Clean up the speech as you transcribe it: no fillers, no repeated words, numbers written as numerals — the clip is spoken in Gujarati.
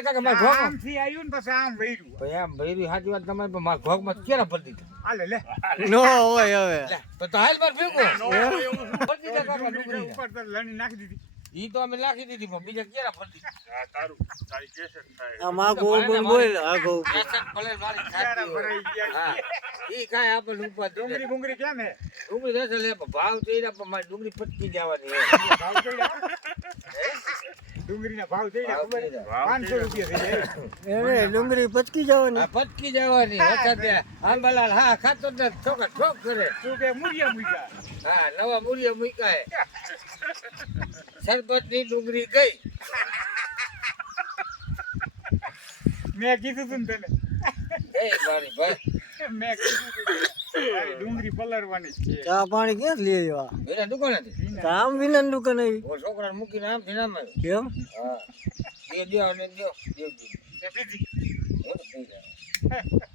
કાકા માર ઘોગ આમથી આવ્યું ને પછી આમ વૈર્યું ભાઈ આમ ભૈરી સાચી વાત તમારી પણ માર ઘોગ માં કેરા ભરી દીધા હાલે લે નો હોય હવે લે તો હાલ માર ભેગો ભરી દીધા કાકા ડુંગળી ડુંગળી ઉપર તો લણી નાખી દીધી ઈ તો અમે નાખી દીધી પણ બીજા કેરા ભરી દીધા તારી કેસર થાય આ માં ગો બોલ આ ગો કેસર ભલે મારી ક્યારે ખાતી હોય. ભરાઈ ગયા હા ઈ કાંઈ આપણે ઉપર ડુંગળી બુંગળી કેમ હે ડુંગળી રહેશે લે પણ ભાવ થઈ રહ્યા પણ મારી ડુંગળી પટકી જવાની ભાવ થઈ રહ્યા ડુંગળીના ભાવ થઈ રહ્યા ખબર હે? 500 રૂપિયા થઈ જાય એને ડુંગળી પચકી જવાની આ પટકી જવાની વખતે આંબાલાલ હા ખાતો જ નથી. છોકરા ઠોક કરે શું કે મૂળિયા મૂક્યા હા નવા મૂળિયા મૂક્યા સરબતની ડુંગળી ગઈ મેં કીધું તું ને તને એ મારી ભાઈ મેં કીધું તું તારી ડુંગળી પલળવાની છે ચા પાણી ક્યાં લઈ આવ્યા બેના દુકાન હતી કામ વિના દુકાન આવી ઓ છોકરાને મૂકીને આમ થી નામ આવ્યો કેમ હા દે અને દો દે તે બીજી હું તો પી જાય